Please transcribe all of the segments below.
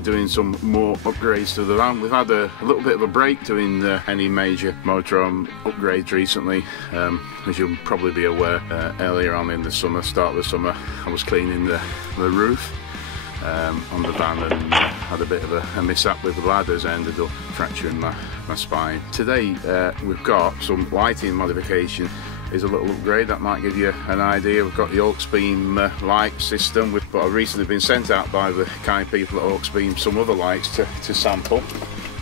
we're doing some more upgrades to the van. We've had a little bit of a break doing any major motorhome upgrades recently. As you'll probably be aware, earlier on in the summer, start of the summer, I was cleaning the roof on the van and had a bit of a mishap with the ladders. I ended up fracturing my spine. Today we've got some lighting modification. Is a little upgrade that might give you an idea. We've got the Auxbeam light system, but I've recently been sent out by the kind people at Auxbeam some other lights to sample.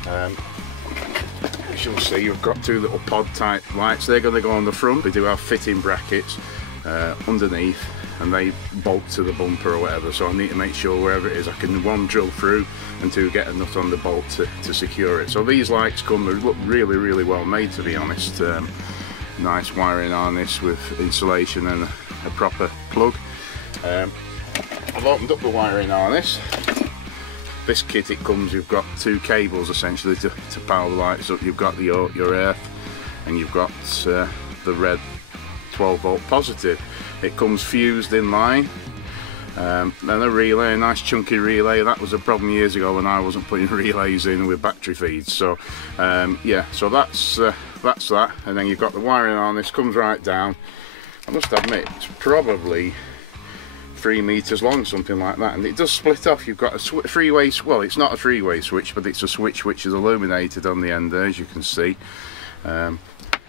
As you'll see, you've got two little pod type lights. They're going to go on the front. We do have fitting brackets underneath, and they bolt to the bumper or whatever, so I need to make sure wherever it is I can, one, drill through, and two, get a nut on the bolt to secure it. So these lights look really well made, to be honest. Nice wiring harness with insulation and a proper plug. I've opened up the wiring harness. This kit, it comes, you've got two cables essentially to power the lights up. You've got your earth, and you've got the red 12 volt positive. It comes fused in line, then a relay, a nice chunky relay. That was a problem years ago when I wasn't putting relays in with battery feeds. So yeah, so that's that. And then you've got the wiring harness, comes right down. I must admit, it's probably 3 meters long, something like that, and it does split off. You've got a three-way, well, it's not a three-way switch, but it's a switch which is illuminated on the end there, as you can see. And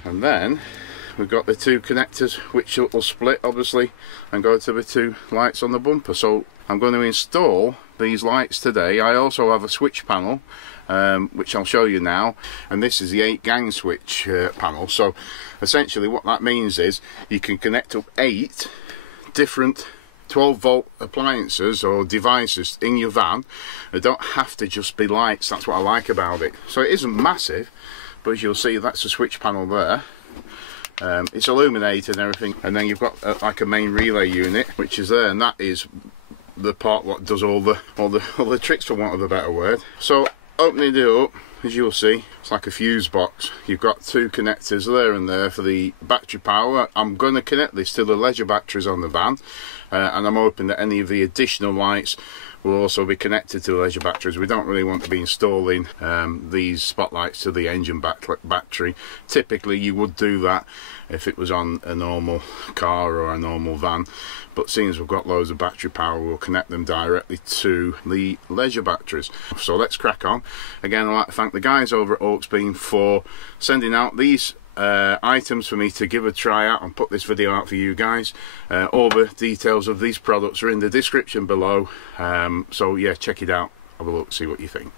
then we've got the two connectors which will split obviously and go to the two lights on the bumper. So I'm going to install these lights today. I also have a switch panel which I'll show you now, and this is the 8 gang switch panel. So essentially what that means is you can connect up 8 different 12 volt appliances or devices in your van. They don't have to just be lights. That's what I like about it. So it isn't massive, but as you'll see, that's the switch panel there. It's illuminated and everything, and then you've got like a main relay unit which is there, and that is the part what does all the tricks, for want of a better word. So opening it up, as you'll see, it's like a fuse box. You've got 2 connectors there and there for the battery power. I'm going to connect this to the leisure batteries on the van, and I'm hoping that any of the additional lights will also be connected to the leisure batteries. We don't really want to be installing these spotlights to the engine battery. Typically you would do that if it was on a normal car or a normal van, but seeing as we've got loads of battery power, we'll connect them directly to the leisure batteries. So let's crack on. Again, I'd like to thank the guys over at Auxbeam for sending out these items for me to give a try out and put this video out for you guys. All the details of these products are in the description below, so yeah, check it out, have a look, see what you think.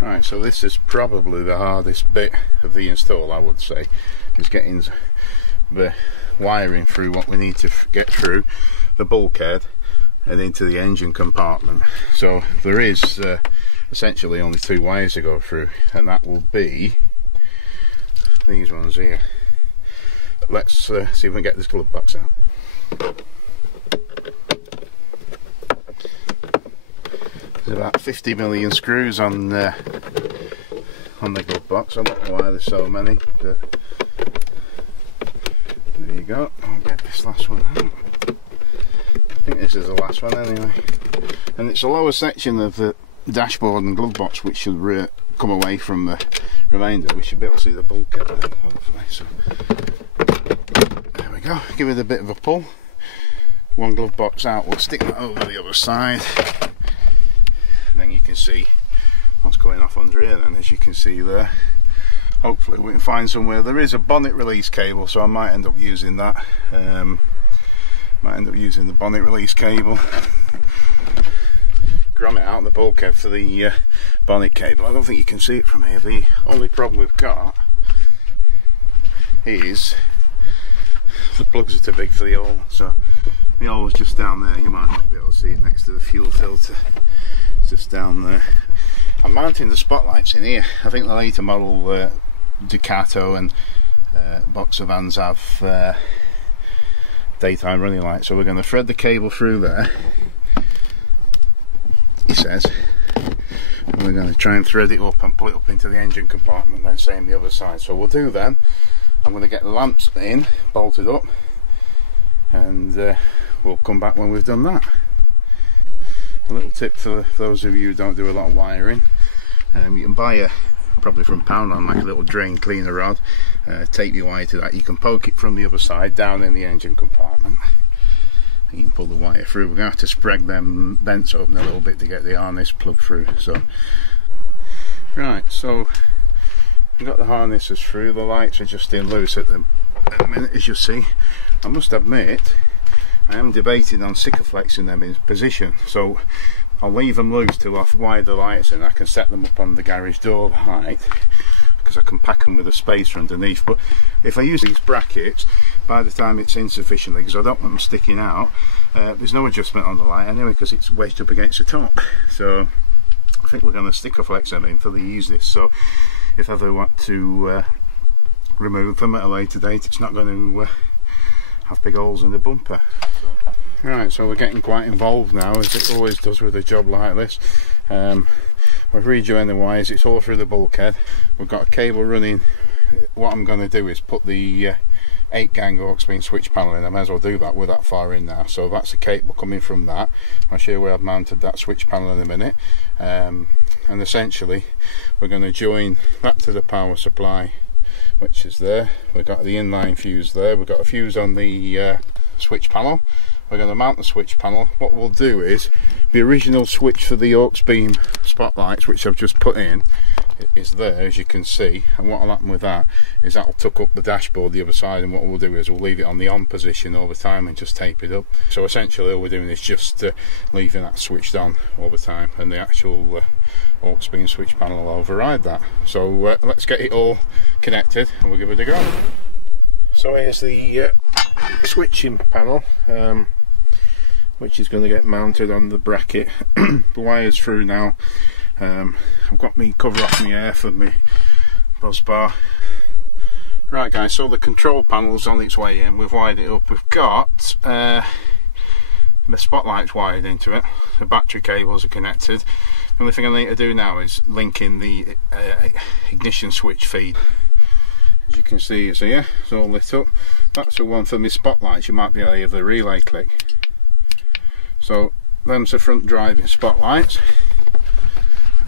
Right, so this is probably the hardest bit of the install, I would say, is getting the wiring through what we need to get through the bulkhead and into the engine compartment. So there is essentially only 2 wires to go through, and that will be these ones here. Let's see if we can get this glove box out. There's about 50 million screws on the glove box. I don't know why there's so many, but there you go. I'll get this last one out. I think this is the last one anyway. And it's the lower section of the dashboard and glove box which should come away from the remainder. We should be able to see the bulkhead then, hopefully. So there we go. Give it a bit of a pull. One glove box out. We'll stick that over the other side, and then you can see what's going off under here. Then, as you can see there, hopefully we can find somewhere. There is a bonnet release cable, so I might end up using that. Might end up using the bonnet release cable. Grommet out the bulkhead for the bonnet cable. I don't think you can see it from here. The only problem we've got is the plugs are too big for the hole, so the hole is just down there. You might not be able to see it next to the fuel filter. It's just down there. I'm mounting the spotlights in here. I think the later model Ducato and Boxer vans have daytime running lights, so we're going to thread the cable through there, he says, and we're going to try and thread it up and pull it up into the engine compartment, then same the other side. So we'll do them. I'm going to get the lamps in, bolted up, and we'll come back when we've done that. a little tip for those of you who don't do a lot of wiring, you can buy probably from Poundland, like a little drain cleaner rod, tape your wire to that. You can poke it from the other side down in the engine compartment, and you can pull the wire through. We're going to have to spread them vents open a little bit to get the harness plugged through. So right, so we've got the harnesses through. The lights are just in loose at the minute, as you see. I must admit, I am debating on Sikaflexing them in position, so I'll leave them loose till I've wired the lights in. I can set them up on the garage door height, because I can pack them with a spacer underneath. But if I use these brackets, by the time it's in sufficiently, because I don't want them sticking out, there's no adjustment on the light anyway, because it's wedged up against the top. So I think we're going to Sikaflex them in for the easiest. So if I ever want to remove them at a later date, it's not going to have big holes in the bumper. Right, so we're getting quite involved now, as it always does with a job like this. We've rejoined the wires, it's all through the bulkhead. We've got a cable running. What I'm going to do is put the 8 gang Auxbeam switch panel in. I may as well do that with that far in now. So that's the cable coming from that. I'll show you where I've mounted that switch panel in a minute. And essentially we're going to join that to the power supply, which is there. We've got the inline fuse there. We've got a fuse on the switch panel. We're going to mount the switch panel. What we'll do is, the original switch for the Auxbeam spotlights, which I've just put in, is there, as you can see. And what will happen with that is that'll tuck up the dashboard the other side, and what we'll do is we'll leave it on the on position all the time and just tape it up. So essentially all we're doing is just leaving that switched on all the time, and the actual Auxbeam switch panel will override that. So let's get it all connected and we'll give it a go. So here's the switching panel, which is going to get mounted on the bracket. The wire's through now. I've got my cover off my air for my buzz bar. Right guys, so the control panel's on its way in. We've wired it up. We've got the spotlights wired into it. The battery cables are connected. The only thing I need to do now is link in the ignition switch feed. As you can see, it's here, it's all lit up. That's the one for my spotlights. You might be able to hear the relay click. So them's the front driving spotlights.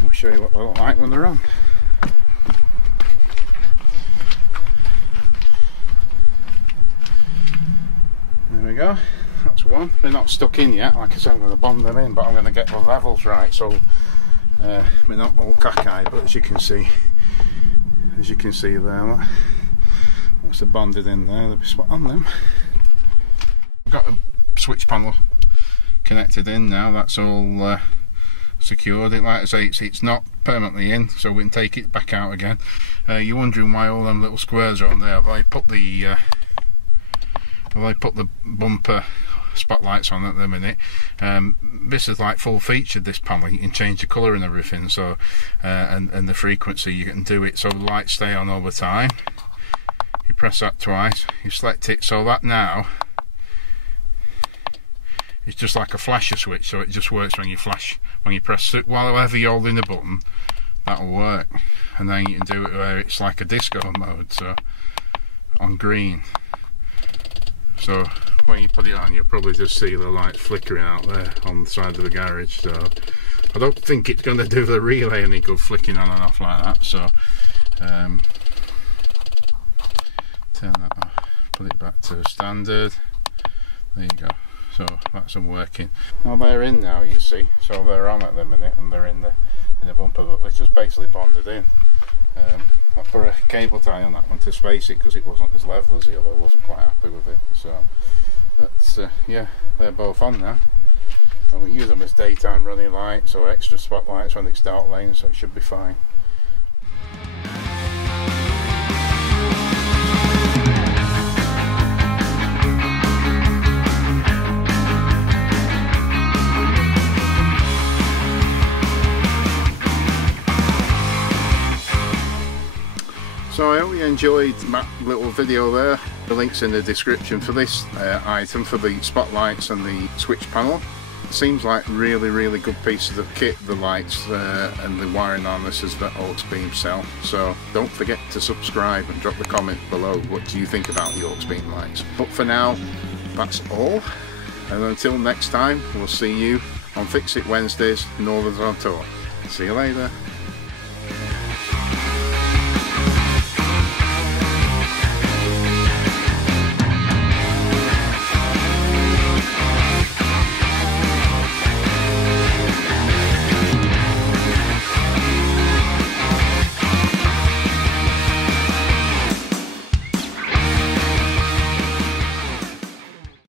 I'll show you what they look like when they're on. There we go, that's one. They're not stuck in yet, like I said, I'm going to bond them in, but I'm going to get the levels right, so they're not all cockeyed, but as you can see there, once they're bonded in there, they'll be spot on them. I've got a switch panel connected in now, that's all secured. Like I say, it's not permanently in, so we can take it back out again. You're wondering why all them little squares are on there. I put the bumper spotlights on at the minute. This is like full featured, this panel. You can change the colour and everything, so and the frequency, you can do it so the lights stay on all the time. You press that twice, you select it, so that now it's just like a flasher switch, so it just works when you flash, when you press it, whenever you're holding the button, that'll work. And then you can do it where it's like a disco mode, so on green. So when you put it on, you'll probably just see the lights flickering out there on the side of the garage. So I don't think it's going to do the relay any good flicking on and off like that. So turn that off, put it back to standard. There you go. So that's them working. Now they're in now, you see. So they're on at the minute, and they're in the bumper, but they're just basically bonded in. I put a cable tie on that one to space it because it wasn't as level as the other. I wasn't quite happy with it. So, but yeah, they're both on now. I will use them as daytime running lights or extra spotlights when it's dark lane, so it should be fine. So I hope you enjoyed that little video there. The link's in the description for this item, for the spotlights and the switch panel. It seems like really good pieces of kit, the lights and the wiring harnesses that Auxbeam sell. So don't forget to subscribe and drop the comment below. What do you think about the Auxbeam lights? But for now, that's all. And until next time, we'll see you on Fix It Wednesdays, Northerners on Tour. See you later.